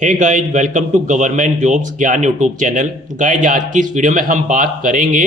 Hey guys, welcome to government jobs Gyan YouTube channel. Guys, आज की इस वीडियो में हम बात करेंगे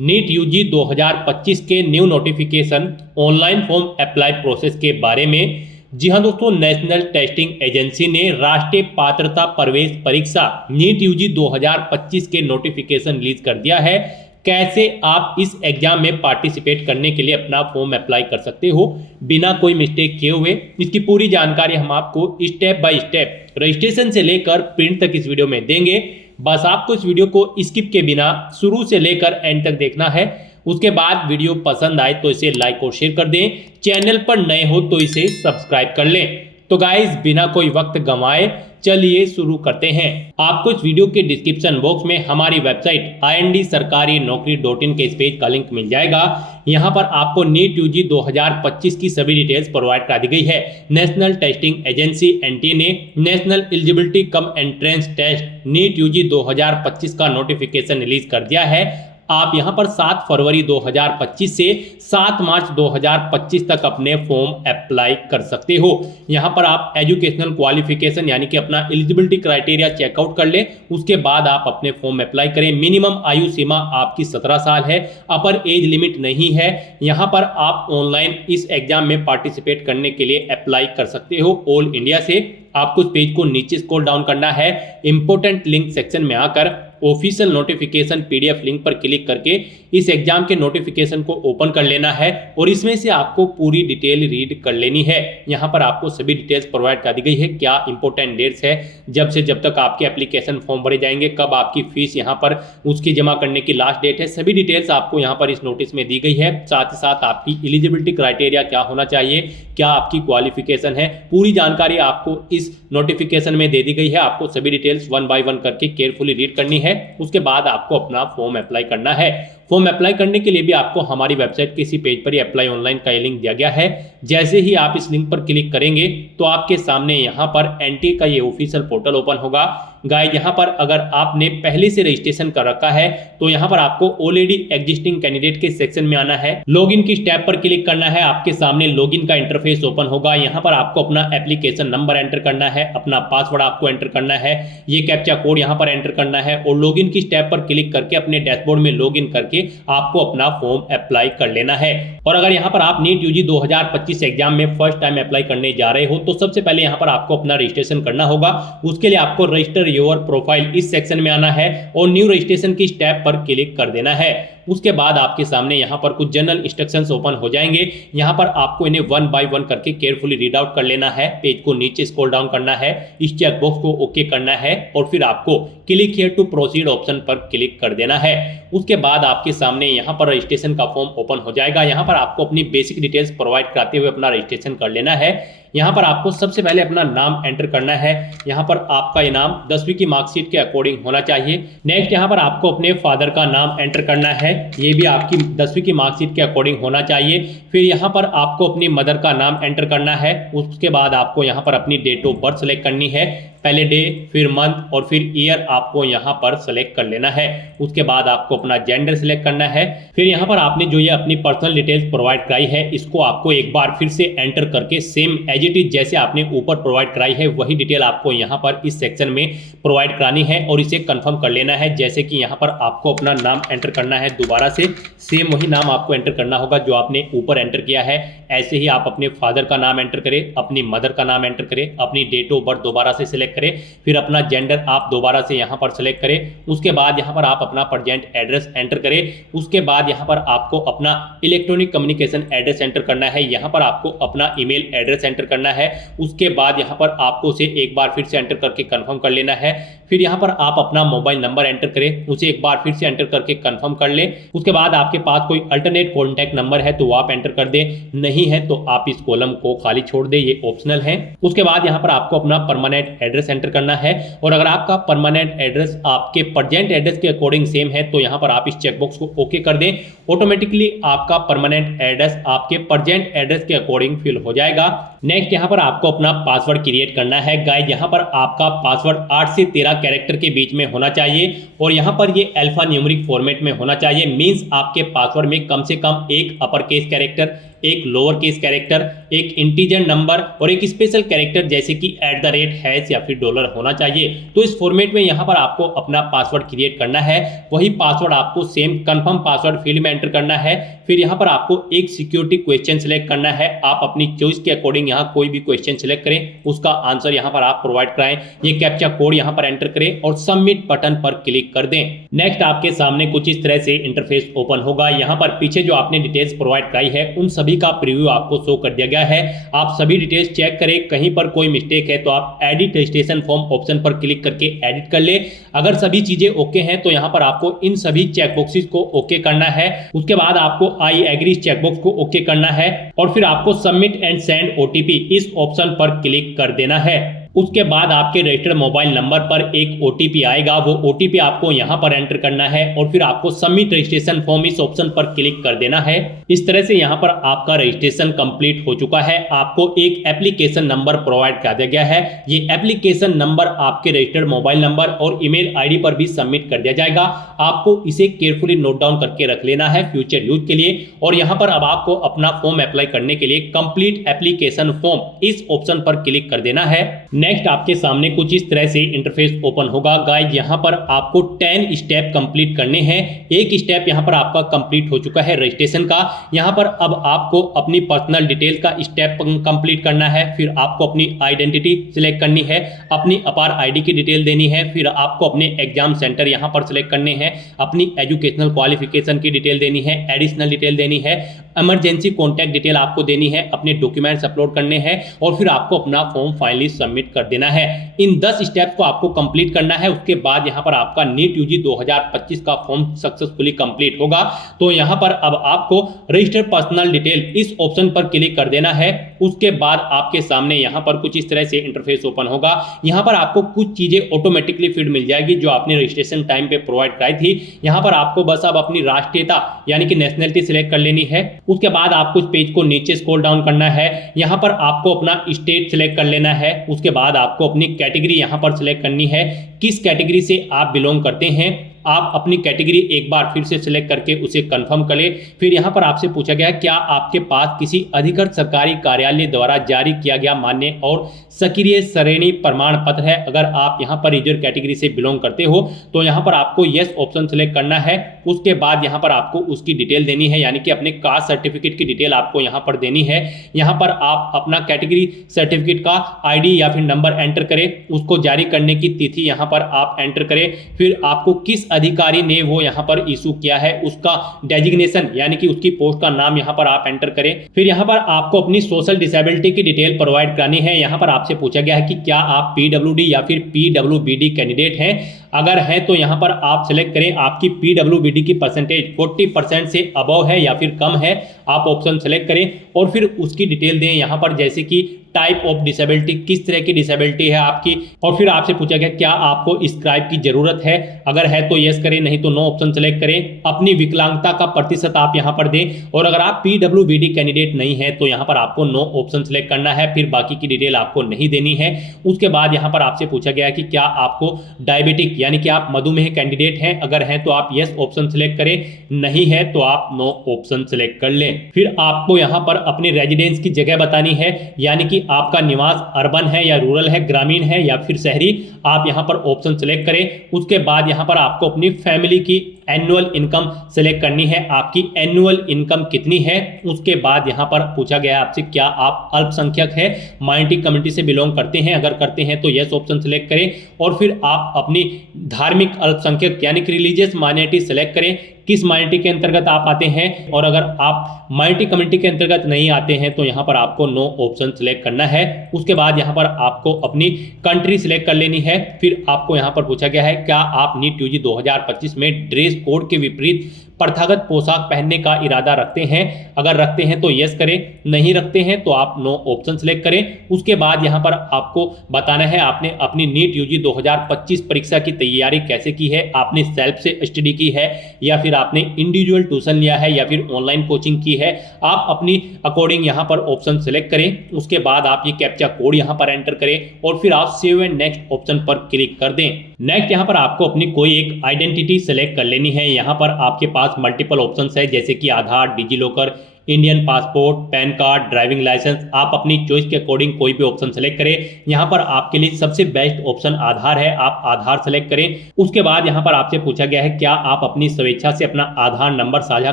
नीट यूजी 2025 के new notification online form apply process के बारे में। जी हाँ दोस्तों, नेशनल टेस्टिंग एजेंसी ने राष्ट्रीय पात्रता प्रवेश परीक्षा नीट यूजी 2025 के नोटिफिकेशन रिलीज कर दिया है। कैसे आप इस एग्जाम में पार्टिसिपेट करने के लिए अपना फॉर्म अप्लाई कर सकते हो बिना कोई मिस्टेक किए हुए, इसकी पूरी जानकारी हम आपको स्टेप बाय स्टेप रजिस्ट्रेशन से लेकर प्रिंट तक इस वीडियो में देंगे। बस आपको इस वीडियो को स्किप के बिना शुरू से लेकर एंड तक देखना है। उसके बाद वीडियो पसंद आए तो इसे लाइक और शेयर कर दें। चैनल पर नए हो तो इसे सब्सक्राइब कर लें। तो गाइस, बिना कोई वक्त गंवाए चलिए शुरू करते हैं। आपको इस वीडियो के डिस्क्रिप्शन बॉक्स में हमारी वेबसाइट IND-sarkari-naukri.in के इस पेज का लिंक मिल जाएगा। यहाँ पर आपको नीट यूजी 2025 की सभी डिटेल्स प्रोवाइड करा दी गई है। नेशनल टेस्टिंग एजेंसी NTA ने national eligibility cum entrance test NEET UG 2025 का नोटिफिकेशन रिलीज कर दिया है। आप यहां पर 7 फरवरी 2025 से 7 मार्च 2025 तक अपने फॉर्म अप्लाई कर सकते हो। यहां पर आप एजुकेशनल क्वालिफिकेशन यानी कि अपना एलिजिबिलिटी क्राइटेरिया चेकआउट कर ले, उसके बाद आप अपने फॉर्म अप्लाई करें। मिनिमम आयु सीमा आपकी 17 साल है, अपर एज लिमिट नहीं है। यहां पर आप ऑनलाइन इस एग्जाम में पार्टिसिपेट करने के लिए अप्लाई कर सकते हो ऑल इंडिया से। आपको इस पेज को नीचे स्क्रॉल डाउन करना है, इंपॉर्टेंट लिंक सेक्शन में आकर ऑफिशियल नोटिफिकेशन PDF लिंक पर क्लिक करके इस एग्जाम के नोटिफिकेशन को ओपन कर लेना है और इसमें से आपको पूरी डिटेल रीड कर लेनी है। यहाँ पर आपको सभी डिटेल्स प्रोवाइड कर दी गई है, क्या इंपॉर्टेंट डेट्स है जब से जब तक आपके एप्लीकेशन फॉर्म भरे जाएंगे, कब आपकी फीस यहाँ पर उसकी जमा करने की लास्ट डेट है। सभी डिटेल्स आपको यहाँ पर इस नोटिस में दी गई है। साथ ही साथ आपकी एलिजिबिलिटी क्राइटेरिया क्या होना चाहिए, क्या आपकी क्वालिफिकेशन है, पूरी जानकारी आपको इस नोटिफिकेशन में दे दी गई है। आपको सभी डिटेल्स 1 बाय 1 करके केयरफुली रीड करनी है। उसके बाद आपको अपना फॉर्म अप्लाई करना है। फॉर्म अप्लाई करने के लिए भी आपको हमारी वेबसाइट के इसी पेज पर ही अप्लाई ऑनलाइन का लिंक दिया गया है। जैसे ही आप इस लिंक पर क्लिक करेंगे तो आपके सामने यहाँ पर NTA का ये ऑफिशियल पोर्टल ओपन होगा। गाइस, यहाँ पर अगर आपने पहले से रजिस्ट्रेशन कर रखा है तो यहाँ पर आपको ऑलरेडी एग्जिस्टिंग कैंडिडेट के सेक्शन में आना है। लॉगिन की स्टेप पर क्लिक करना है। आपके सामने लॉगिन का इंटरफेस ओपन होगा। यहाँ पर आपको अपना एप्लीकेशन नंबर एंटर करना है, अपना पासवर्ड आपको एंटर करना है, ये कैप्चा कोड यहाँ पर एंटर करना है और लॉगिन की स्टेप पर क्लिक करके अपने डैशबोर्ड में लॉगिन करके आपको अपना फॉर्म अप्लाई कर लेना है। और अगर यहाँ पर आप नीट यूजी 2025 एग्जाम में फर्स्ट टाइम अप्लाई करने जा रहे हो तो सबसे पहले यहाँ पर आपको अपना रजिस्ट्रेशन करना होगा। उसके लिए आपको रजिस्टर योर प्रोफाइल इस सेक्शन में आना है और न्यू रजिस्ट्रेशन की स्टेप पर क्लिक कर देना है। उसके बाद आपके सामने यहाँ पर कुछ जनरल इंस्ट्रक्शंस ओपन हो जाएंगे। यहाँ पर आपको इन्हें 1 बाय 1 करके केयरफुली रीड आउट कर लेना है। पेज को नीचे स्क्रॉल डाउन करना है, इस चेकबॉक्स को ओके करना है और फिर आपको click here to proceed option पर क्लिक कर देना है। उसके बाद आपके सामने यहाँ पर रजिस्ट्रेशन का फॉर्म ओपन हो जाएगा। यहाँ पर आपको अपनी बेसिक डिटेल्स प्रोवाइड कराते हुए अपना रजिस्ट्रेशन कर लेना है। यहाँ पर आपको सबसे पहले अपना नाम एंटर करना है। यहाँ पर आपका इनाम 10वीं की मार्कशीट के अकॉर्डिंग होना चाहिए। नेक्स्ट यहाँ पर आपको अपने फादर का नाम एंटर करना है, ये भी आपकी 10वीं की मार्कशीट के अकॉर्डिंग होना चाहिए। फिर यहाँ पर आपको अपनी मदर का नाम एंटर करना है। उसके बाद आपको यहाँ पर अपनी डेट ऑफ बर्थ सेलेक्ट करनी है, पहले डे फिर मंथ और फिर ईयर आपको यहाँ पर सेलेक्ट कर लेना है। उसके बाद आपको अपना जेंडर सेलेक्ट करना है। फिर यहाँ पर आपने जो ये अपनी पर्सनल डिटेल्स प्रोवाइड कराई है इसको आपको एक बार फिर से एंटर करके सेम एज इट इज जैसे आपने ऊपर प्रोवाइड कराई है वही डिटेल आपको यहाँ पर इस सेक्शन में प्रोवाइड करानी है और इसे कंफर्म कर लेना है। जैसे कि यहाँ पर आपको अपना नाम एंटर करना है, दोबारा से सेम वही नाम आपको एंटर करना होगा जो आपने ऊपर एंटर किया है। ऐसे ही आप अपने फादर का नाम एंटर करें, अपनी मदर का नाम एंटर करें, अपनी डेट ऑफ बर्थ दोबारा से सिलेक्ट करें, फिर अपना जेंडर आप दोबारा से यहाँ पर सेलेक्ट करें। उसके बाद यहाँ पर आप अपना प्रेजेंट एड्रेस एंटर करें। उसके बाद यहाँ पर आपको अपना इलेक्ट्रॉनिक कम्युनिकेशन एड्रेस एंटर करना है। यहाँ पर आपको अपना ईमेल एड्रेस एंटर करना है। उसके बाद यहाँ पर आपको उसे एक बार फिर से एंटर करके कंफर्म कर लेना है। फिर यहाँ पर आप अपना मोबाइल नंबर एंटर करें, उसे एक बार फिर से एंटर करके कंफर्म कर लें। उसके बाद आपके पास कोई अल्टरनेट कॉन्टैक्ट नंबर है तो वो आप एंटर कर दें, नहीं है तो आप इस कॉलम को खाली छोड़ दें, ये ऑप्शनल है। उसके बाद यहाँ पर आपको अपना परमानेंट एड्रेस एंटर करना है और अगर आपका परमानेंट एड्रेस आपके प्रेजेंट एड्रेस के अकॉर्डिंग सेम है तो यहाँ पर आप इस चेकबॉक्स को ओके कर दें। ऑटोमेटिकली आपका परमानेंट एड्रेस आपके प्रेजेंट एड्रेस के अकॉर्डिंग फिल हो जाएगा। नेक्स्ट यहाँ पर आपको अपना पासवर्ड क्रिएट करना है। गाइस, यहाँ पर आपका पासवर्ड 8 से 13 कैरेक्टर के बीच में होना चाहिए और यहाँ पर ये अल्फा न्यूमेरिक फॉर्मेट में होना चाहिए। मींस आपके पासवर्ड में कम से कम एक अपर केस कैरेक्टर, एक लोअर केस कैरेक्टर, एक इंटीजर नंबर और एक स्पेशल कैरेक्टर जैसे कि @ हैश या फिर डॉलर होना चाहिए। तो इस फॉर्मेट में यहाँ पर आपको अपना पासवर्ड क्रिएट करना है। वही पासवर्ड आपको सेम कंफर्म पासवर्ड फील्ड में एंटर करना है। फिर यहाँ पर आपको एक सिक्योरिटी क्वेश्चन सिलेक्ट करना है। आप अपनी चॉइस के अकॉर्डिंग यहाँ कोई भी क्वेश्चन सिलेक्ट करें, उसका आंसर यहाँ पर आप प्रोवाइड कराएं। ये कैप्चा कोड यहाँ पर एंटर करें और सबमिट बटन पर क्लिक कर दें। नेक्स्ट आपके सामने कुछ इस तरह से इंटरफेस ओपन होगा। यहाँ पर पीछे जो आपने डिटेल्स प्रोवाइड कराई है उन सभी का प्रीव्यू आपको शो कर दिया गया है। आप सभी डिटेल्स चेक करें, कहीं पर कोई मिस्टेक है तो आप एडिट रजिस्ट्रेशन फॉर्म ऑप्शन पर क्लिक करके एडिट कर ले। अगर सभी चीजें ओके हैं तो यहाँ पर आपको इन सभी चेकबॉक्सेस को ओके करना है। उसके बाद आपको आई एग्री चेकबॉक्स को ओके करना है और फिर आपको सबमिट एंड सेंड ओटीपी इस ऑप्शन पर क्लिक कर देना है। उसके बाद आपके रजिस्टर्ड मोबाइल नंबर पर एक ओटीपी आएगा, वो ओटीपी आपको यहाँ पर एंटर करना है और फिर आपको सबमिट रजिस्ट्रेशन फॉर्म इस ऑप्शन पर क्लिक कर देना है। इस तरह से यहाँ पर आपका रजिस्ट्रेशन कंप्लीट हो चुका है। आपको एक एप्लीकेशन नंबर प्रोवाइड कर दिया गया है। ये एप्लीकेशन नंबर आपके रजिस्टर्ड मोबाइल नंबर और ईमेल आईडी पर भी सबमिट कर दिया जाएगा। आपको इसे केयरफुली नोट डाउन करके रख लेना है फ्यूचर यूज के लिए। और यहाँ पर अब आपको अपना फॉर्म अप्लाई करने के लिए कंप्लीट एप्लीकेशन फॉर्म इस ऑप्शन पर क्लिक कर देना है। नेक्स्ट आपके सामने कुछ इस तरह से इंटरफेस ओपन होगा। गाइस यहाँ पर आपको 10 स्टेप कंप्लीट करने हैं। एक स्टेप यहाँ पर आपका कंप्लीट हो चुका है रजिस्ट्रेशन का। यहाँ पर अब आपको अपनी पर्सनल डिटेल का स्टेप कंप्लीट करना है। फिर आपको अपनी आइडेंटिटी सिलेक्ट करनी है, अपनी अपार आईडी की डिटेल देनी है। फिर आपको अपने एग्जाम सेंटर यहाँ पर सिलेक्ट करने हैं, अपनी एजुकेशनल क्वालिफिकेशन की डिटेल देनी है, एडिशनल डिटेल देनी है, इमरजेंसी कॉन्टैक्ट डिटेल आपको देनी है, अपने डॉक्यूमेंट्स अपलोड करने हैं और फिर आपको अपना फॉर्म फाइनली सबमिट कर देना है। इन 10 स्टेप्स को आपको कंप्लीट करना है। उसके बाद यहाँ पर आपका नीट यूजी 2025 का फॉर्म सक्सेसफुली कंप्लीट होगा। तो यहाँ पर अब आपको रजिस्टर पर्सनल डिटेल इस ऑप्शन पर क्लिक कर देना है। उसके बाद आपके सामने यहाँ पर कुछ इस तरह से इंटरफेस ओपन होगा। यहाँ पर आपको कुछ चीजें ऑटोमेटिकली फीड मिल जाएगी जो आपने रजिस्ट्रेशन टाइम पे प्रोवाइड कराई थी। यहाँ पर आपको बस अब अपनी राष्ट्रीयता यानी कि नेशनलिटी सिलेक्ट कर लेनी है। उसके बाद आपको इस पेज को नीचे स्क्रॉल डाउन करना है। यहाँ पर आपको अपना स्टेट सिलेक्ट कर लेना है। उसके बाद आपको अपनी कैटेगरी यहाँ पर सिलेक्ट करनी है, किस कैटेगरी से आप बिलोंग करते हैं। आप अपनी कैटेगरी एक बार फिर से सिलेक्ट करके उसे कंफर्म कर ले। फिर यहाँ पर आपसे पूछा गया है क्या आपके पास किसी अधिकृत सरकारी कार्यालय द्वारा जारी किया गया मान्य और सक्रिय श्रेणी प्रमाण पत्र है। अगर आप यहाँ पर रिजर्व कैटेगरी से बिलोंग करते हो तो यहाँ पर आपको यस ऑप्शन सिलेक्ट करना है। उसके बाद यहाँ पर आपको उसकी डिटेल देनी है, यानी कि अपने कास्ट सर्टिफिकेट की डिटेल आपको यहाँ पर देनी है। यहाँ पर आप अपना कैटेगरी सर्टिफिकेट का आईडी या फिर नंबर एंटर करें, उसको जारी करने की तिथि यहाँ पर आप एंटर करें। फिर आपको किस अधिकारी ने वो यहाँ पर इशू किया है उसका डेजिग्नेशन यानी कि उसकी पोस्ट का नाम यहाँ पर आप एंटर करें। फिर यहाँ पर आपको अपनी सोशल डिसेबिलिटी की डिटेल प्रोवाइड करानी है। यहाँ पर आपसे पूछा गया है कि क्या आप पीडब्ल्यूडी या फिर पीडब्ल्यूबीडी कैंडिडेट हैं। अगर है तो यहाँ पर आप सिलेक्ट करें आपकी पीडब्ल्यूबीडी की परसेंटेज 40% से अबव है या फिर कम है। आप ऑप्शन सेलेक्ट करें और फिर उसकी डिटेल दें यहाँ पर, जैसे कि टाइप ऑफ डिसेबिलिटी, किस तरह की डिसेबिलिटी है आपकी। और फिर आपसे पूछा गया क्या आपको स्क्राइब की जरूरत है। अगर है तो यस करें, नहीं तो नो ऑप्शन सेलेक्ट करें। अपनी विकलांगता का प्रतिशत आप यहाँ पर दें और अगर आप पीडब्ल्यूबीडी कैंडिडेट नहीं है तो यहाँ पर आपको नो ऑप्शन सेलेक्ट करना है। फिर बाकी की डिटेल आपको नहीं देनी है। उसके बाद यहाँ पर आपसे पूछा गया है कि क्या आपको डायबिटिक यानी कि आप मधुमेह कैंडिडेट हैं। अगर है तो आप यस ऑप्शन सेलेक्ट करें, नहीं है तो आप नो ऑप्शन सेलेक्ट कर लें। फिर आपको यहाँ पर अपने रेजिडेंस की जगह बतानी है, यानी कि आपका निवास अर्बन है या रूरल है, ग्रामीण है या फिर शहरी। आप यहाँ पर ऑप्शन सेलेक्ट करें। उसके बाद यहाँ पर आपको अपनी फैमिली की एनुअल इनकम सेलेक्ट करनी है, आपकी एनुअल इनकम कितनी है। उसके बाद यहाँ पर पूछा गया आपसे क्या आप अल्पसंख्यक है, माइनॉरिटी कम्युनिटी से बिलोंग करते हैं। अगर करते हैं तो यस ऑप्शन सेलेक्ट करें और फिर आप अपनी धार्मिक अल्पसंख्यक यानी कि रिलीजियस माइनॉरिटी सेलेक्ट करें, किस माइनॉरिटी के अंतर्गत आप आते हैं। और अगर आप माइनॉरिटी कम्युनिटी के अंतर्गत नहीं आते हैं तो यहाँ पर आपको नो ऑप्शन सेलेक्ट करना है। उसके बाद यहाँ पर आपको अपनी कंट्री सिलेक्ट कर लेनी है। फिर आपको यहाँ पर पूछा गया है क्या आप नीट यूजी 2025 में ड्रेस कोड के विपरीत प्रथागत पोशाक पहनने का इरादा रखते हैं। अगर रखते हैं तो यस करें, नहीं रखते हैं तो आप नो ऑप्शन सेलेक्ट करें। उसके बाद यहाँ पर आपको बताना है आपने अपनी नीट यूजी 2025 परीक्षा की तैयारी कैसे की है। आपने सेल्फ से स्टडी की है या फिर आपने इंडिविजुअल ट्यूशन लिया है या फिर ऑनलाइन कोचिंग की है। आप अपनी अकॉर्डिंग यहाँ पर ऑप्शन सेलेक्ट करें। उसके बाद आप ये कैप्चा कोड यहाँ पर एंटर करें और फिर आप सेव एंड नेक्स्ट ऑप्शन पर क्लिक कर दें। नेक्स्ट यहाँ पर आपको अपनी कोई एक आइडेंटिटी सेलेक्ट कर लेनी है। यहाँ पर आपके पास मल्टीपल ऑप्शंस है जैसे कि Aadhaar, DigiLocker, Indian passport, PAN card, driving licence, आप अपनी चॉइस के अकॉर्डिंग कोई भी ऑप्शन सेलेक्ट करें। यहाँ पर आपके लिए सबसे बेस्ट ऑप्शन आधार है, आप आधार सेलेक्ट करें। उसके बाद यहाँ पर आपसे पूछा गया है क्या आप अपनी स्वेच्छा से अपना आधार नंबर साझा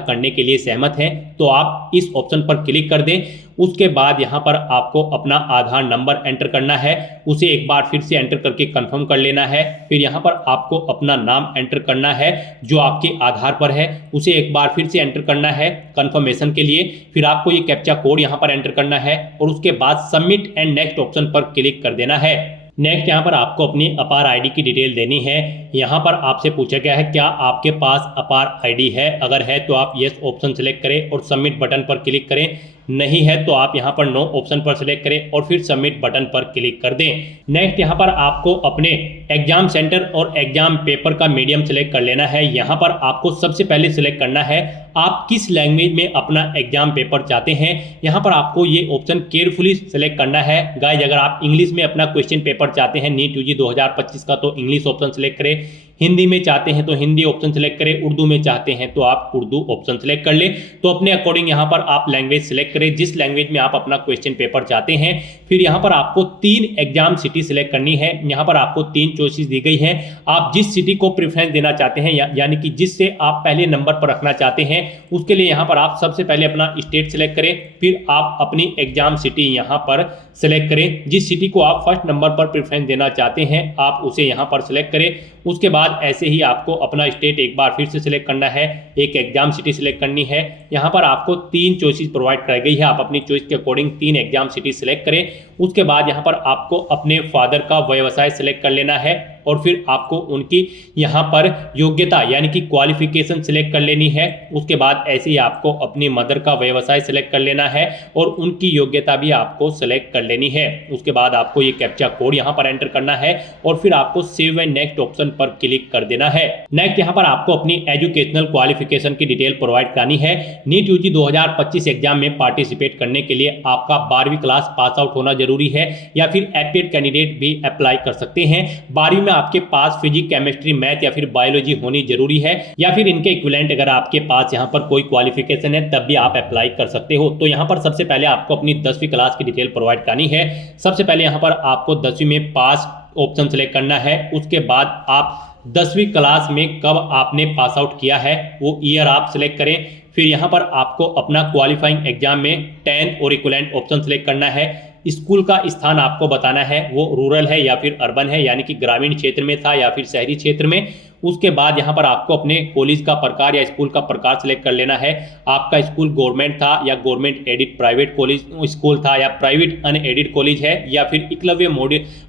करने के लिए सहमत हैं, तो आप इस ऑप्शन पर क्लिक कर दें। उसके बाद यहाँ पर आपको अपना आधार नंबर एंटर करना है, उसे एक बार फिर से एंटर करके कंफर्म कर लेना है। फिर यहाँ पर आपको अपना नाम एंटर करना है जो आपके आधार पर है, उसे एक बार फिर से एंटर करना है कंफर्मेशन के लिए। फिर आपको ये कैप्चा कोड यहाँ पर एंटर करना है और उसके बाद सबमिट एंड नेक्स्ट ऑप्शन पर क्लिक कर देना है। नेक्स्ट यहाँ पर आपको अपनी अपार आईडी की डिटेल देनी है। यहाँ पर आपसे पूछा गया है क्या आपके पास अपार आईडी है, अगर है तो आप यस ऑप्शन सेलेक्ट करें और सबमिट बटन पर क्लिक करें, नहीं है तो आप यहाँ पर नो ऑप्शन पर सिलेक्ट करें और फिर सबमिट बटन पर क्लिक कर दें। नेक्स्ट यहाँ पर आपको अपने एग्जाम सेंटर और एग्जाम पेपर का मीडियम सेलेक्ट कर लेना है। यहाँ पर आपको सबसे पहले सिलेक्ट करना है आप किस लैंग्वेज में अपना एग्जाम पेपर चाहते हैं। यहाँ पर आपको ये ऑप्शन केयरफुली सेलेक्ट करना है। गाइज अगर आप इंग्लिश में अपना क्वेश्चन पेपर चाहते हैं नीट यूजी 2025 का तो इंग्लिश ऑप्शन सेलेक्ट करें, हिंदी में चाहते हैं तो हिंदी ऑप्शन सेलेक्ट करें, उर्दू में चाहते हैं तो आप उर्दू ऑप्शन सेलेक्ट कर ले। तो अपने अकॉर्डिंग यहाँ पर आप लैंग्वेज सेलेक्ट करें जिस लैंग्वेज में आप अपना क्वेश्चन पेपर चाहते हैं। फिर यहाँ पर आपको 3 एग्जाम सिटी सिलेक्ट करनी है। यहाँ पर आपको 3 चॉइसेस दी गई हैं, आप जिस सिटी को प्रेफरेंस देना चाहते हैं यानी कि जिससे आप पहले नंबर पर रखना चाहते हैं उसके लिए यहाँ पर आप सबसे पहले अपना स्टेट सेलेक्ट करें, फिर आप अपनी एग्जाम सिटी यहाँ पर सेलेक्ट करें। जिस सिटी को आप फर्स्ट नंबर पर प्रेफरेंस देना चाहते हैं आप उसे यहाँ पर सेलेक्ट करें। उसके बाद ऐसे ही आपको अपना स्टेट एक बार फिर से सिलेक्ट करना है, एक एग्जाम सिटी सिलेक्ट करनी है। यहाँ पर आपको 3 चॉइसेस प्रोवाइड कराई गई है, आप अपनी चॉइस के अकॉर्डिंग 3 एग्जाम सिटी सिलेक्ट करें। उसके बाद यहाँ पर आपको अपने फादर का व्यवसाय सिलेक्ट कर लेना है और फिर आपको उनकी यहाँ पर योग्यता यानी कि क्वालिफिकेशन सिलेक्ट कर लेनी है। उसके बाद ऐसे ही आपको अपनी मदर का व्यवसाय सिलेक्ट कर लेना है और उनकी योग्यता भी आपको सिलेक्ट कर लेनी है। उसके बाद आपको ये कैप्चा कोड यहाँ पर एंटर करना है और फिर आपको सेव एंड नेक्स्ट ऑप्शन पर क्लिक कर देना है। नेक्स्ट यहाँ पर आपको अपनी एजुकेशनल क्वालिफिकेशन की डिटेल प्रोवाइड करानी है। नीट यूजी 2025 एग्जाम में पार्टिसिपेट करने के लिए आपका 12वीं क्लास पास आउट होना जरूरी है या फिर एपीएड कैंडिडेट भी अप्लाई कर सकते हैं। 12वीं में आपके पास फिजिक्स, केमिस्ट्री, मैथ या फिर बायोलॉजी होनी जरूरी है या फिर इनके इक्विवेलेंट अगर आपके पास यहाँ पर कोई क्वालिफिकेशन है तब भी आप अप्लाई कर सकते हो। तो यहाँ पर सबसे पहले आपको अपनी 10वीं क्लास की डिटेल प्रोवाइड करानी है। सबसे पहले यहाँ पर आपको 10वीं में पास ऑप्शन सेलेक्ट करना है। उसके बाद आप 10वीं क्लास में कब आपने पास आउट किया है वो ईयर आप सिलेक्ट करें। फिर यहाँ पर आपको अपना क्वालिफाइंग एग्जाम में 10 और इक्विवेलेंट ऑप्शन सेलेक्ट करना है। स्कूल का स्थान आपको बताना है वो रूरल है या फिर अर्बन है यानी कि ग्रामीण क्षेत्र में था या फिर शहरी क्षेत्र में। उसके बाद यहाँ पर आपको अपने कॉलेज का प्रकार या स्कूल का प्रकार सेलेक्ट कर लेना है। आपका स्कूल गवर्नमेंट था या government added private college school था या प्राइवेट अनएडिड कॉलेज है या फिर एकलव्य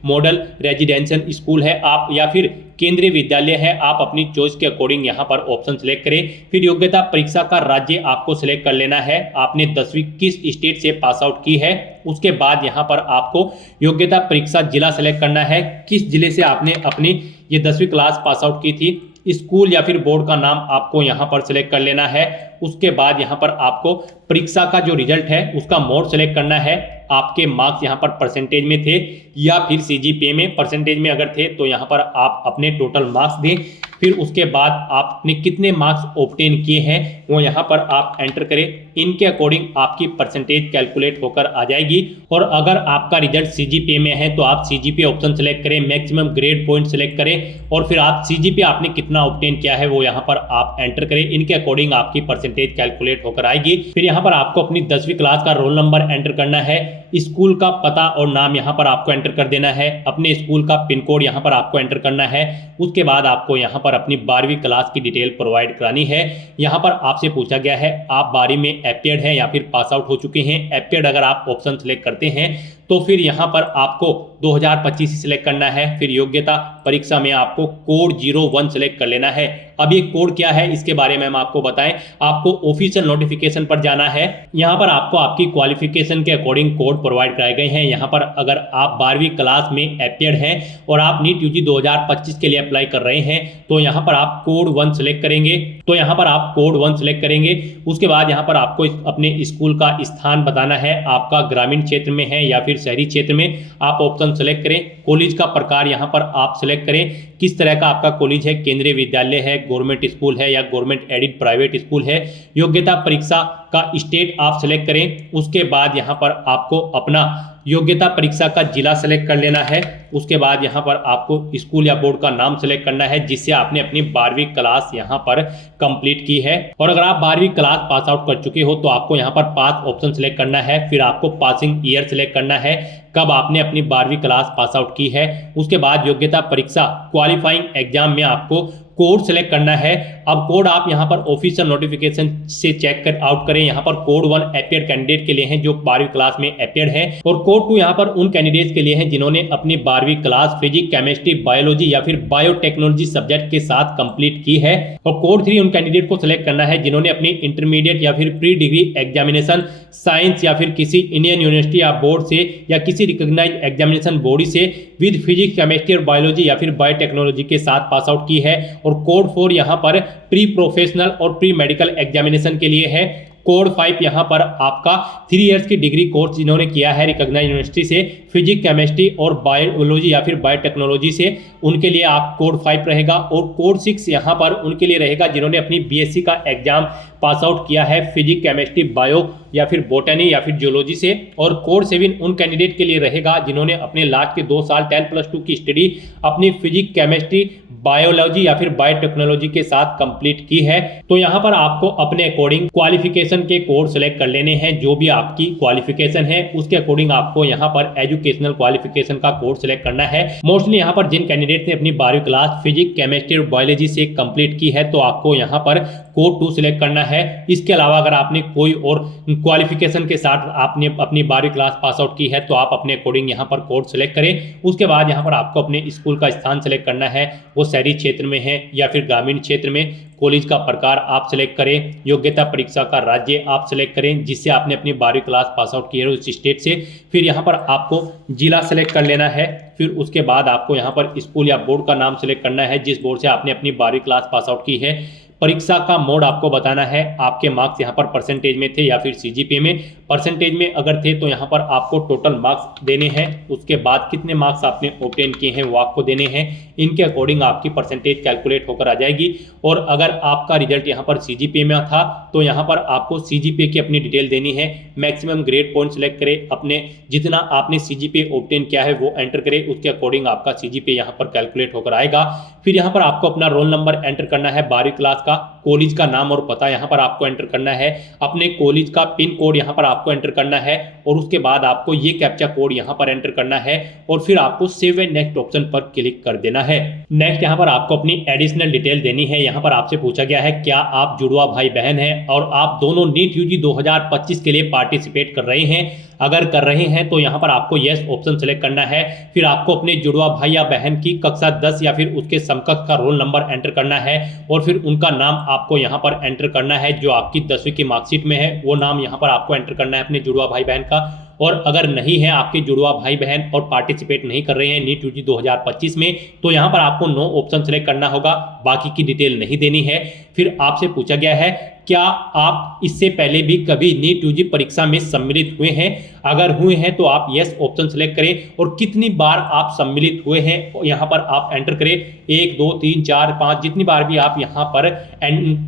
मॉडल रेजिडेंशियल स्कूल है आप या फिर केंद्रीय विद्यालय है। आप अपनी चॉइस के अकॉर्डिंग यहाँ पर ऑप्शन सेलेक्ट करें। फिर योग्यता परीक्षा का राज्य आपको सिलेक्ट कर लेना है, आपने 10वीं किस स्टेट से पास आउट की है। उसके बाद यहाँ पर आपको योग्यता परीक्षा जिला सेलेक्ट करना है, किस जिले से आपने अपनी ये 10वीं क्लास पास आउट की थी। स्कूल या फिर बोर्ड का नाम आपको यहाँ पर सिलेक्ट कर लेना है। उसके बाद यहाँ पर आपको परीक्षा का जो रिजल्ट है उसका मोड सेलेक्ट करना है। आपके मार्क्स यहाँ पर परसेंटेज में थे या फिर सीजीपीए में परसेंटेज में अगर थे तो यहाँ पर आप अपने टोटल मार्क्स दें। फिर उसके बाद आपने कितने मार्क्स ऑब्टेन किए हैं वो यहाँ पर आप एंटर करें। इनके अकॉर्डिंग आपकी परसेंटेज कैलकुलेट होकर आ जाएगी। और अगर आपका रिजल्ट सीजीपीए में है तो आप सीजीपीए ऑप्शन सेलेक्ट करें, मैक्सिमम ग्रेड पॉइंट सेलेक्ट करें और फिर आप सीजीपीए आपने कितना ऑब्टेन किया है वो यहाँ पर आप एंटर करें। इनके अकॉर्डिंग आपकी परसेंटेज कैलकुलेट होकर आएगी। फिर यहाँ पर आपको अपनी 10वीं क्लास का रोल नंबर एंटर करना है, स्कूल का पता और नाम यहाँ पर आपको एंटर कर देना है, अपने स्कूल का पिन कोड यहाँ पर आपको एंटर करना है। उसके बाद आपको यहाँ पर अपनी 12वीं क्लास की डिटेल प्रोवाइड करानी है। यहाँ पर आपसे पूछा गया है आप 12वीं में एपीएड है या फिर पास आउट हो चुके हैं। एपीएड अगर आप ऑप्शन सेलेक्ट करते हैं तो फिर यहाँ पर आपको 2025 सिलेक्ट करना है। फिर योग्यता परीक्षा में आपको कोड 01 सेलेक्ट कर लेना है। अब ये कोड क्या है इसके बारे में हम आपको बताएं। आपको ऑफिशियल नोटिफिकेशन पर जाना है, यहाँ पर आपको आपकी क्वालिफिकेशन के अकॉर्डिंग कोड प्रोवाइड कराए गए हैं। यहाँ पर अगर आप 12वीं क्लास में एपीएड हैं और आप नीट यूजी 2025 के लिए अप्लाई कर रहे हैं तो यहाँ पर आप कोड 1 सेलेक्ट करेंगे। तो यहाँ पर आप कोड 1 सेलेक्ट करेंगे। उसके बाद यहाँ पर आपको अपने स्कूल का स्थान बताना है, आपका ग्रामीण क्षेत्र में है या फिर शहरी क्षेत्र में। आप ऑप्शन सेलेक्ट करें। कॉलेज का प्रकार यहाँ पर आप सेलेक्ट करें, किस तरह का आपका कॉलेज है, केंद्रीय विद्यालय है, गवर्नमेंट स्कूल है या गवर्नमेंट एडिड प्राइवेट स्कूल है। योग्यता परीक्षा का स्टेट आप सेलेक्ट करें। उसके बाद यहाँ पर आपको अपना योग्यता परीक्षा का जिला सेलेक्ट कर लेना है। उसके बाद यहाँ पर आपको स्कूल या बोर्ड का नाम सेलेक्ट करना है जिससे आपने अपनी 12वीं क्लास यहाँ पर कंप्लीट की है। और अगर आप 12वीं क्लास पास आउट कर चुके हो तो आपको यहाँ पर पास ऑप्शन सेलेक्ट करना है। फिर आपको पासिंग ईयर सेलेक्ट करना है, कब आपने अपनी 12वीं क्लास पास आउट की है। उसके बाद योग्यता परीक्षा क्वालिफाइंग एग्जाम में आपको कोड सेलेक्ट करना है। अब कोड आप यहां पर ऑफिशियल नोटिफिकेशन से चेक कर आउट करें। यहां पर कोड 1 अपियर कैंडिडेट के लिए है जो 12वीं क्लास में अपियर है, और कोड 2 यहां पर उन कैंडिडेट्स के लिए है जिन्होंने अपनी 12वीं क्लास फिजिक्स, केमिस्ट्री, बायोलॉजी या फिर बायोटेक्नोलॉजी सब्जेक्ट के साथ कंप्लीट की है। और कोड 3 उन कैंडिडेट को सिलेक्ट करना है जिन्होंने अपनी इंटरमीडिएट या फिर प्री डिग्री एग्जामिनेशन साइंस या फिर किसी इंडियन यूनिवर्सिटी या बोर्ड से या किसी रिकॉग्नाइज्ड एग्जामिनेशन बॉडी से विद फिजिक्स, केमिस्ट्री और बायोलॉजी या फिर बायोटेक्नोलॉजी के साथ पास आउट की है। और कोड 4 यहाँ पर प्री प्रोफेशनल और प्री मेडिकल एग्जामिनेशन के लिए है। कोड 5 यहाँ पर आपका 3 इयर्स की डिग्री कोर्स जिन्होंने किया है रिकॉग्नाइज्ड यूनिवर्सिटी से फिजिक्स, केमिस्ट्री और बायोलॉजी या फिर बायोटेक्नोलॉजी से, उनके लिए आप कोड 5 रहेगा। और कोड 6 यहाँ पर उनके लिए रहेगा जिन्होंने अपनी बीएससी का एग्जाम पास आउट किया है फिजिक्स, केमिस्ट्री, बायो या फिर बोटनी या फिर जियोलॉजी से। और कोड 7 उन कैंडिडेट के लिए रहेगा जिन्होंने अपने लास्ट के 2 साल 10+2 की स्टडी अपनी फिजिक्स, केमिस्ट्री, बायोलॉजी या फिर बायोटेक्नोलॉजी के साथ कंप्लीट की है। तो यहाँ पर आपको अपने अकॉर्डिंग क्वालिफिकेशन के कोड सेलेक्ट कर लेने हैं। जो भी आपकी क्वालिफिकेशन है उसके अकॉर्डिंग आपको यहाँ पर एजुकेशनल क्वालिफिकेशन का कोड सेलेक्ट करना है। मोस्टली यहाँ पर जिन कैंडिडेट ने अपनी 12वीं क्लास फिजिक्स, केमिस्ट्री और बायोलॉजी से कंप्लीट की है तो आपको यहाँ पर कोड 2 सिलेक्ट करना है। इसके अलावा अगर आपने कोई और क्वालिफिकेशन के साथ आपने अपनी 12वीं क्लास पास आउट की है तो आप अपने अकॉर्डिंग यहाँ पर कोड सेलेक्ट करें। उसके बाद यहाँ पर आपको अपने स्कूल का स्थान सेलेक्ट करना है, वो शहरी क्षेत्र में है या फिर ग्रामीण क्षेत्र में। कॉलेज का प्रकार आप सिलेक्ट करें, योग्यता परीक्षा का राज्य आप सिलेक्ट करें जिससे आपने अपनी 12वीं क्लास पास आउट की है उस स्टेट से। फिर यहाँ पर आपको जिला सेलेक्ट कर लेना है। फिर उसके बाद आपको यहाँ पर स्कूल या बोर्ड का नाम सेलेक्ट करना है जिस बोर्ड से आपने अपनी 12वीं क्लास पास आउट की है। परीक्षा का मोड आपको बताना है, आपके मार्क्स यहाँ पर परसेंटेज में थे या फिर सीजीपीए में। परसेंटेज में अगर थे तो यहाँ पर आपको टोटल मार्क्स देने हैं, उसके बाद कितने मार्क्स आपने ऑब्टेन किए हैं वो आपको देने हैं। इनके अकॉर्डिंग आपकी परसेंटेज कैलकुलेट होकर आ जाएगी। और अगर आपका रिजल्ट यहाँ पर सीजीपीए में था तो यहाँ पर आपको सीजीपीए की अपनी डिटेल देनी है। मैक्सिमम ग्रेड पॉइंट सेलेक्ट करें, अपने जितना आपने सीजीपीए ऑब्टेन किया है वो एंटर करें, उसके अकॉर्डिंग आपका सीजीपीए यहाँ पर कैलकुलेट होकर आएगा। फिर यहाँ पर आपको अपना रोल नंबर एंटर करना है, 12वीं क्लास का, कॉलेज का नाम और पता यहाँ पर आपको एंटर करना है, अपने कॉलेज का पिन कोड यहाँ पर आपको एंटर करना है। और उसके बाद आपको ये कैप्चा कोड यहाँ पर एंटर करना है और फिर आपको सेव एंड नेक्स्ट ऑप्शन पर क्लिक कर देना है। नेक्स्ट यहाँ पर आपको अपनी एडिशनल डिटेल देनी है। यहाँ पर आपसे पूछा गया है क्या आप जुड़वा भाई बहन हैं और आप दोनों नीट यूजी 2025 के लिए पार्टिसिपेट कर रहे हैं। अगर कर रहे हैं तो यहाँ पर आपको यस ऑप्शन सेलेक्ट करना है। फिर आपको अपने जुड़वा भाई या बहन की कक्षा 10 या फिर उसके समकक्ष का रोल नंबर एंटर करना है और फिर उनका नाम आपको यहाँ पर एंटर करना है। जो आपकी 10वीं की मार्कशीट में है वो नाम यहाँ पर आपको एंटर करना है अपने जुड़वा भाई बहन का। और अगर नहीं है आपके जुड़वा भाई बहन और पार्टिसिपेट नहीं कर रहे हैं नीट यूजी 2025 में तो यहाँ पर आपको नो ऑप्शन सेलेक्ट करना होगा, बाकी की डिटेल नहीं देनी है। फिर आपसे पूछा गया है क्या आप इससे पहले भी कभी नीट यूजी परीक्षा में सम्मिलित हुए हैं। अगर हुए हैं तो आप यस ऑप्शन सेलेक्ट करें और कितनी बार आप सम्मिलित हुए हैं यहाँ पर आप एंटर करें, 1 2 3 4 5 जितनी बार भी आप यहाँ पर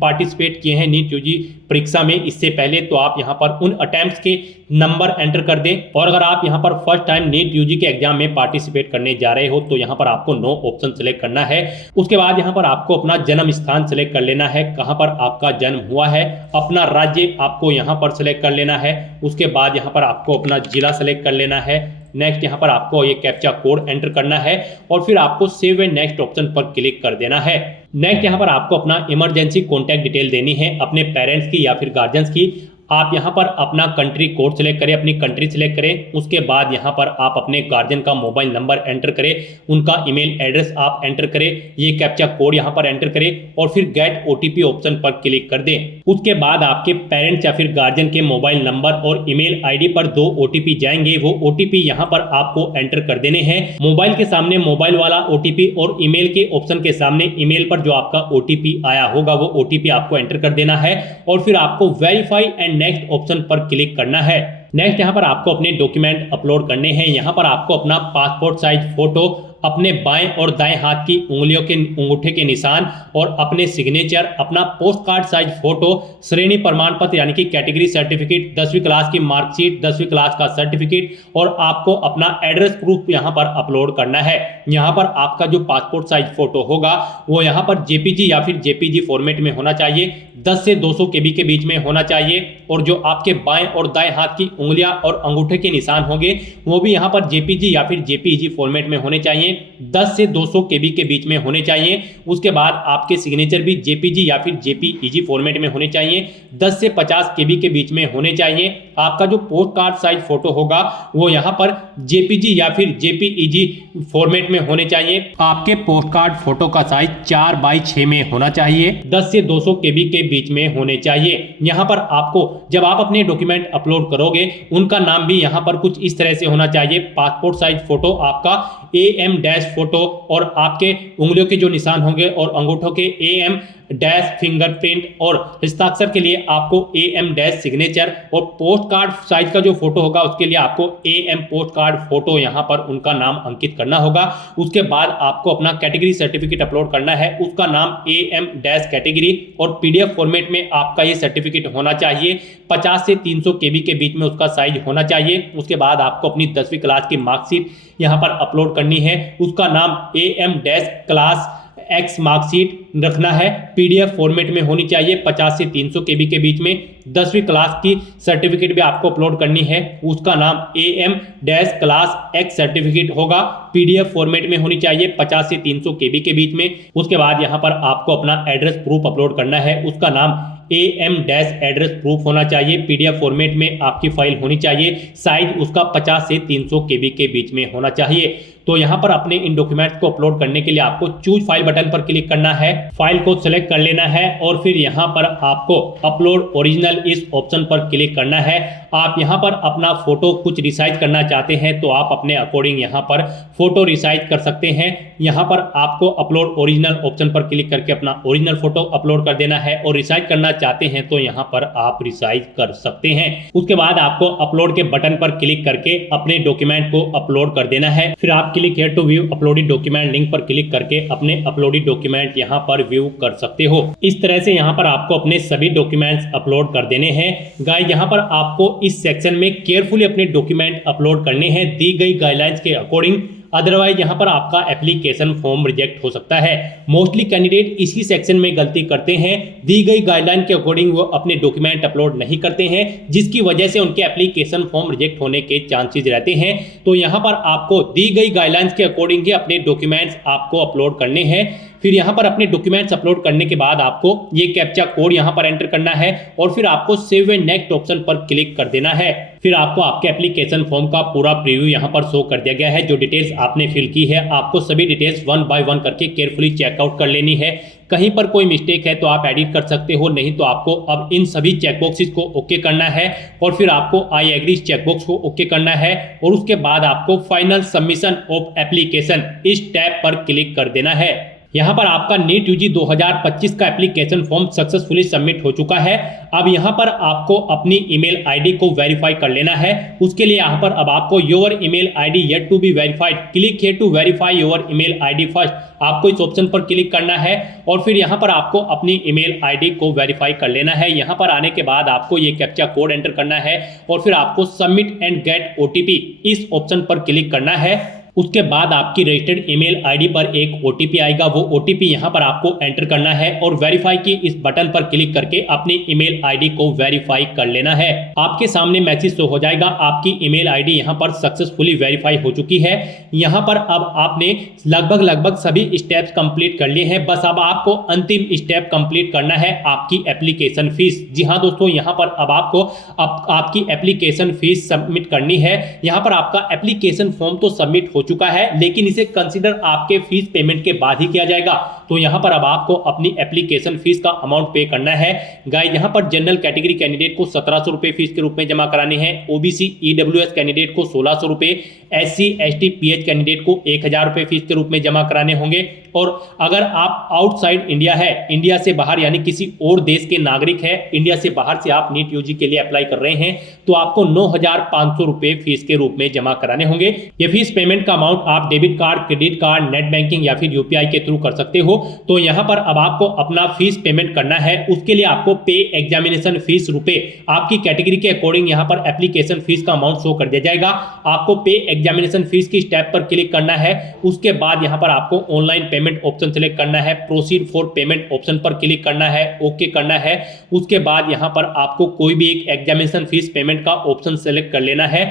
पार्टिसिपेट किए हैं नीट यूजी परीक्षा में इससे पहले तो आप यहाँ पर उन अटेम्प्ट्स के नंबर एंटर कर दें। और अगर आप यहाँ पर फर्स्ट टाइम नीट यूजी के एग्जाम में पार्टिसिपेट करने जा रहे हो तो यहाँ पर आपको नो ऑप्शन सेलेक्ट करना है। उसके बाद यहाँ पर आपको अपना जन्म स्थान सेलेक्ट कर लेना है, कहाँ पर आपका जन्म हुआ है, अपना राज्य आपको यहाँ पर सेलेक्ट कर लेना है। उसके बाद यहाँ पर आपको अपना जिला सेलेक्ट कर लेना है। नेक्स्ट यहाँ पर आपको ये कैप्चा कोड एंटर करना है और फिर आपको सेव एंड नेक्स्ट ऑप्शन पर क्लिक कर देना है। नेक्स्ट यहाँ पर आपको अपना इमरजेंसी कॉन्टैक्ट डिटेल देनी है, अपने पेरेंट्स की या फिर गार्जियंस की। आप यहाँ पर अपना कंट्री कोड सेलेक्ट करें, अपनी कंट्री सेलेक्ट करें। उसके बाद यहाँ पर आप अपने गार्जियन का मोबाइल नंबर एंटर करें, उनका ईमेल एड्रेस आप एंटर करें, ये कैप्चा कोड यहाँ पर एंटर करें और फिर गेट ओटीपी ऑप्शन पर क्लिक कर दें। उसके बाद आपके पेरेंट्स या फिर गार्जियन के मोबाइल नंबर और ईमेल आईडी पर 2 ओटीपी जाएंगे, वो ओटीपी यहाँ पर आपको एंटर कर देने हैं। मोबाइल के सामने मोबाइल वाला ओटीपी और ईमेल के ऑप्शन के सामने ईमेल पर जो आपका ओटीपी आया होगा वो ओटीपी आपको एंटर कर देना है और फिर आपको वेरीफाई एंड नेक्स्ट ऑप्शन पर क्लिक करना है। नेक्स्ट यहाँ पर आपको अपने डॉक्यूमेंट अपलोड करने हैं। यहाँ पर आपको अपना पासपोर्ट साइज फोटो, अपने बाएं और दाएं हाथ की उंगलियों के अंगूठे के निशान और अपने सिग्नेचर, अपना पोस्ट कार्ड साइज फोटो, श्रेणी प्रमाण पत्र यानी कि कैटेगरी सर्टिफिकेट, 10वीं क्लास की मार्कशीट, 10वीं क्लास का सर्टिफिकेट और आपको अपना एड्रेस प्रूफ यहां पर अपलोड करना है। यहां पर आपका जो पासपोर्ट साइज फोटो होगा वो यहां पर जेपीजी या फिर जेपीजी फॉर्मेट में होना चाहिए, 10 से 200 केबी के बीच में होना चाहिए और जो आपके बाएं और दाएं हाथ की उंगलियां और अंगूठे के निशान होंगे वो भी यहां पर जेपीजी या फिर जेपीईजी फॉर्मेट में होने चाहिए, 10 से 200 केबी के बीच में होने चाहिए। उसके बाद आपके सिग्नेचर भी जेपीजी या फिर जेपीईजी फॉर्मेट में होने चाहिए, 10 से 50 केबी के बीच में होने चाहिए। आपका जो पोस्ट कार्ड साइज फोटो होगा वो यहां पर जेपीजी या फिर जेपीईजी फॉर्मेट में होने चाहिए। आपके पोस्ट कार्ड फोटो का साइज 4x6 में होना चाहिए, 10 से 200 केबी के बीच में होने चाहिए। यहां पर आपको जब आप अपने डॉक्यूमेंट अपलोड करोगे उनका नाम भी यहां पर कुछ इस तरह से होना चाहिए। पासपोर्ट साइज फोटो आपका AM डैश फोटो और आपके उंगलियों के जो निशान होंगे और अंगूठों के AM डैश फिंगरप्रिंट और हस्ताक्षर के लिए आपको AM डैश सिग्नेचर और पोस्ट कार्ड साइज का जो फोटो होगा उसके लिए आपको AM पोस्ट कार्ड फोटो यहां पर उनका नाम अंकित करना होगा। उसके बाद आपको अपना कैटेगरी सर्टिफिकेट अपलोड करना है, उसका नाम AM डैश कैटेगरी और PDF फॉर्मेट में आपका ये सर्टिफिकेट होना चाहिए, 50 से 300 केबी के बीच में उसका साइज होना चाहिए। उसके बाद आपको अपनी 10वीं क्लास की मार्कशीट यहां पर अपलोड करनी है, उसका नाम AM dash class X marksheet रखना है, PDF फॉर्मेट में होनी चाहिए, 50 से 300 केबी के बीच में। 10वीं क्लास की सर्टिफिकेट भी आपको अपलोड करनी है, उसका नाम AM dash class X certificate होगा, PDF फॉर्मेट में होनी चाहिए, 50 से 300 केबी के बीच में। उसके बाद यहाँ पर आपको अपना एड्रेस प्रूफ अपलोड करना है, उसका नाम AM डैश एड्रेस प्रूफ होना चाहिए, PDF फॉर्मेट में आपकी फाइल होनी चाहिए, साइज उसका 50 से 300 केबी के बीच में होना चाहिए। तो यहाँ पर अपने इन डॉक्यूमेंट्स को अपलोड करने के लिए आपको चूज फाइल बटन पर क्लिक करना है, फाइल को सिलेक्ट कर लेना है और फिर यहाँ पर आपको अपलोड ओरिजिनल इस ऑप्शन पर क्लिक करना है। आप यहाँ पर अपना फोटो कुछ रिसाइज करना चाहते हैं तो आप अपने अकॉर्डिंग यहाँ पर फोटो रिसाइज कर सकते हैं। यहाँ पर आपको अपलोड ओरिजिनल ऑप्शन पर क्लिक करके अपना ओरिजिनल फोटो अपलोड कर देना है और रिसाइज करना चाहते हैं तो यहाँ पर आप रिसाइज कर सकते हैं। उसके बाद आपको अपलोड के बटन पर क्लिक करके अपने डॉक्यूमेंट को अपलोड कर देना है। फिर आप click here to view uploaded document link पर क्लिक करके अपने अपलोडेड डॉक्यूमेंट यहाँ पर व्यू कर सकते हो। इस तरह से यहाँ पर आपको अपने सभी डॉक्यूमेंट्स अपलोड कर देने हैं। गाइस यहाँ पर आपको इस सेक्शन में केयरफुली अपने डॉक्यूमेंट अपलोड करने हैं दी गई गाइडलाइंस के अकॉर्डिंग, अदरवाइज यहाँ पर आपका एप्लीकेशन फॉर्म रिजेक्ट हो सकता है। मोस्टली कैंडिडेट इसी सेक्शन में गलती करते हैं, दी गई गाइडलाइन के अकॉर्डिंग वो अपने डॉक्यूमेंट अपलोड नहीं करते हैं, जिसकी वजह से उनके एप्लीकेशन फॉर्म रिजेक्ट होने के चांसेस रहते हैं। तो यहाँ पर आपको दी गई गाइडलाइंस के अकॉर्डिंग ही अपने डॉक्यूमेंट्स आपको अपलोड करने हैं। फिर यहाँ पर अपने डॉक्यूमेंट्स अपलोड करने के बाद आपको ये कैप्चा कोड यहाँ पर एंटर करना है और फिर आपको सेव एंड नेक्स्ट ऑप्शन पर क्लिक कर देना है। फिर आपको आपके एप्लीकेशन फॉर्म का पूरा प्रीव्यू यहाँ पर शो कर दिया गया है। जो डिटेल्स आपने फिल की है आपको सभी डिटेल्स 1 बाय 1 करके केयरफुली चेकआउट कर लेनी है। कहीं पर कोई मिस्टेक है तो आप एडिट कर सकते हो, नहीं तो आपको अब इन सभी चेकबॉक्सेस को ओके करना है और फिर आपको आई एग्री चेकबॉक्स को ओके करना है और उसके बाद आपको फाइनल सबमिशन ऑफ एप्लीकेशन इस टैब पर क्लिक कर देना है। यहाँ पर आपका नीट यूजी 2025 का एप्लीकेशन फॉर्म सक्सेसफुली सबमिट हो चुका है। अब यहाँ पर आपको अपनी ईमेल आईडी को वेरीफाई कर लेना है। उसके लिए यहाँ पर अब आपको your email ID yet to be verified, click here to verify your email ID first, आपको इस ऑप्शन पर क्लिक करना है और फिर यहाँ पर आपको अपनी ईमेल आईडी को वेरीफाई कर लेना है। यहाँ पर आने के बाद आपको ये कैप्चा कोड एंटर करना है और फिर आपको सबमिट एंड गेट OTP इस ऑप्शन पर क्लिक करना है। उसके बाद आपकी रजिस्टर्ड ईमेल आईडी पर एक OTP आएगा, वो OTP यहाँ पर आपको एंटर करना है और वेरीफाई की इस बटन पर क्लिक करके अपनी ईमेल आईडी को वेरीफाई कर लेना है। आपके सामने मैसेज शो हो जाएगा, आपकी ईमेल आईडी यहाँ पर सक्सेसफुली वेरीफाई हो चुकी है। यहाँ पर अब आपने लगभग सभी स्टेप्स कंप्लीट कर लिए हैं, बस अब आपको अंतिम स्टेप कंप्लीट करना है, आपकी एप्लीकेशन फीस। जी हाँ दोस्तों, यहाँ पर अब आपको आपकी एप्लीकेशन फीस सबमिट करनी है। यहाँ पर आपका एप्लीकेशन फॉर्म तो सबमिट हो चुका है लेकिन इसे कंसीडर आपके फीस पेमेंट के बाद ही किया जाएगा। तो यहाँ पर अब आपको अपनी एप्लीकेशन फीस का अमाउंट पे करना है। गाइस यहाँ पर जनरल कैटेगरी कैंडिडेट को 1700 रुपए फीस के रूप में जमा कराने हैं, OBC EWS कैंडिडेट को 1600 रुपए, SC ST PH कैंडिडेट को 1000 रुपए फीस के रूप में जमा कराने होंगे। और अगर आप आउटसाइड इंडिया है, इंडिया से बाहर यानी किसी और देश के नागरिक है, इंडिया से बाहर से आप नीट यूजी के लिए अप्लाई कर रहे हैं तो आपको 9500 रुपए फीस के रूप में जमा कराने होंगे। ये फीस पेमेंट का अमाउंट आप debit card, credit card, net banking या फिर यूपीआई के थ्रू कर सकते हो। तो यहाँ पर अब आपको अपना फीस पेमेंट करना है। उसके लिए आपको पे एग्जामिनेशन फीस रुपए आपकी कैटेगरी के अकॉर्डिंग यहाँ पर एप्लीकेशन फीस का अमाउंट शो कर दिया जाएगा। आपको पे एग्जामिनेशन फीस की स्टेप पर क्लिक करना है। उसके बाद यहाँ पर आपको ऑनलाइन पेमेंट ऑप्शन सेलेक्ट करना है, प्रोसीड फॉर पेमेंट ऑप्शन पर क्लिक करना है, ओके करना है। उसके बाद यहाँ पर आपको कोई भी एक एग्जामिनेशन फीस पेमेंट का ऑप्शन सेलेक्ट कर लेना है।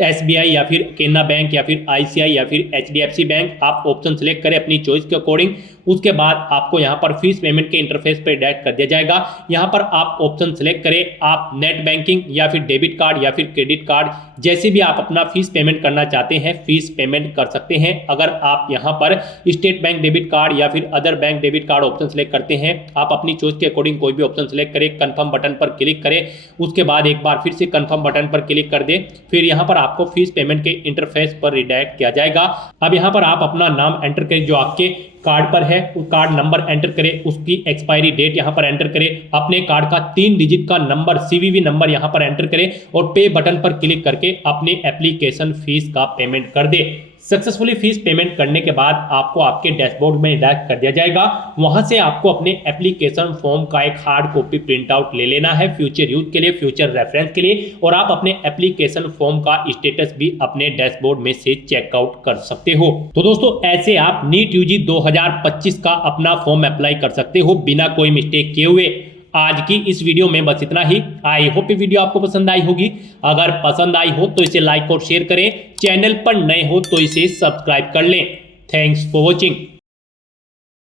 एसबीआई या फिर केनरा बैंक या फिर आईसीआई या फिर एचडीएफसी बैंक, आप ऑप्शन सेलेक्ट करें अपनी चॉइस के अकॉर्डिंग। उसके बाद आपको यहाँ पर फीस पेमेंट के इंटरफेस पे डायरेक्ट कर दिया जाएगा। यहाँ पर आप ऑप्शन सेलेक्ट करें, आप नेट बैंकिंग या फिर डेबिट कार्ड या फिर क्रेडिट कार्ड, जैसे भी आप अपना फीस पेमेंट करना चाहते हैं फीस पेमेंट कर सकते हैं। अगर आप यहाँ पर स्टेट बैंक डेबिट कार्ड या फिर other bank debit card option select करते हैं, आप अपनी चॉइस के अकॉर्डिंग कोई भी ऑप्शन सेलेक्ट करें, कंफर्म बटन पर क्लिक करें। उसके बाद एक बार फिर से कंफर्म बटन पर क्लिक कर दें, फिर यहाँ पर आपको फीस पेमेंट के इंटरफेस पर रिडायरेक्ट किया जाएगा। अब यहाँ पर आप अपना नाम एंटर करें जो आपके कार्ड पर है, उस कार्ड नंबर एंटर करें, उसकी एक्सपायरी डेट यहाँ पर एंटर करें, अपने कार्ड का 3 डिजिट का नंबर सीवीवी नंबर यहाँ पर एंटर करें और पे बटन पर क्लिक करके अपने एप्लीकेशन फीस का पेमेंट कर दे। सक्सेसफुली फीस पेमेंट करने के बाद आपको आपके डैशबोर्ड में डायरेक्ट कर दिया जाएगा। वहां से आपको अपने एप्लीकेशन फॉर्म का एक हार्ड कॉपी प्रिंट आउट ले लेना है फ्यूचर यूज के लिए, फ्यूचर रेफरेंस के लिए, और आप अपने एप्लीकेशन फॉर्म का स्टेटस भी अपने डैशबोर्ड में से चेकआउट कर सकते हो। तो दोस्तों ऐसे आप नीट यूजी 2025 का अपना फॉर्म अप्लाई कर सकते हो बिना कोई मिस्टेक किए हुए। आज की इस वीडियो में बस इतना ही। आई होप ये वीडियो आपको पसंद आई होगी। अगर पसंद आई हो तो इसे लाइक और शेयर करें, चैनल पर नए हो तो इसे सब्सक्राइब कर लें। Thanks for watching.